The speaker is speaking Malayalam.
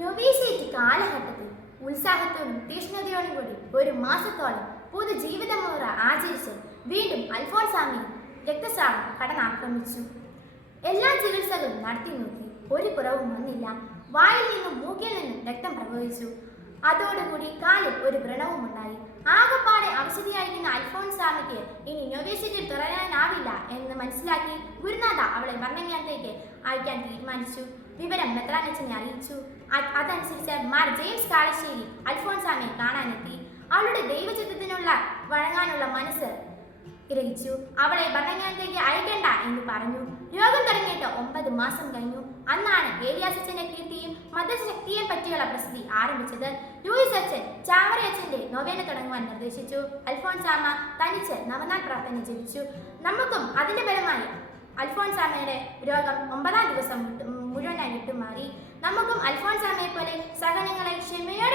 നൊവീസിയറ്റ് കാലഘട്ടത്തിൽ ഉത്സാഹത്തോടും തീഷ്ണതയോടും കൂടി ഒരു മാസത്തോളം പുതുജീവിതമുറ ആചരിച്ച് വീണ്ടും അൽഫോൻസാമയെ രക്തസ്രാവം കടന്നാക്രമിച്ചു. എല്ലാ ചികിത്സകളും നടത്തി നോക്കി, ഒരു കുറവും വന്നില്ല. വായിൽ നിന്നും മൂക്കിൽ നിന്നും രക്തം പ്രവഹിച്ചു. അതോടുകൂടി കാലിൽ ഒരു വ്രണവും ഉണ്ടായി. ആകപ്പാടെ അവശതയായിരിക്കുന്ന അൽഫോൻസാമയ്ക്ക് ഇനി നൊവീസിയറ്റിൽ തുടരാനാവില്ല എന്ന് മനസ്സിലാക്കി ഗുരുനാഥ അവളെ ബർമിംഗ്ഹാമിലേക്ക് അയക്കാൻ തീരുമാനിച്ചു. വിവരം മെത്രാനച്ചനെ അറിയിച്ചു. അതനുസരിച്ച് മാർ ജെയിംസ് കാളശ്ശേരി അൽഫോൻസാമയെ കാണാനെത്തി. അവളുടെ ദൈവചിത്തത്തിനുള്ള വഴങ്ങാനുള്ള മനസ്സ് ഗ്രഹിച്ചു. അവളെ ബർമിംഗ്ഹാമിലേക്ക് അയക്കേണ്ട എന്ന് പറഞ്ഞു. രോഗം തുടങ്ങിയിട്ട് 9 മാസം കഴിഞ്ഞു. അന്നാണ് ഏലിയാസച്ചന്റെ കീർത്തിയും മതശക്തിയെ പറ്റിയുള്ള പ്രസിദ്ധി ആരംഭിച്ചത്. ലൂയിസ് അച്ഛൻ ചാവറയച്ഛന്റെ നൊവേന തുടങ്ങുവാൻ നിർദ്ദേശിച്ചു. അൽഫോൻസാമ തനിച്ച് നവനാൾ പ്രാർത്ഥന ജപിച്ചു. നമുക്കും അതിന്റെ ഫലമായി അൽഫോൻസാമയുടെ രോഗം 9-ാം ദിവസം മുഴുവനായി വിട്ടുമാറി. നമുക്കും അൽഫോൻസാമയെ പോലെ സഹനങ്ങളെ ക്ഷമയോ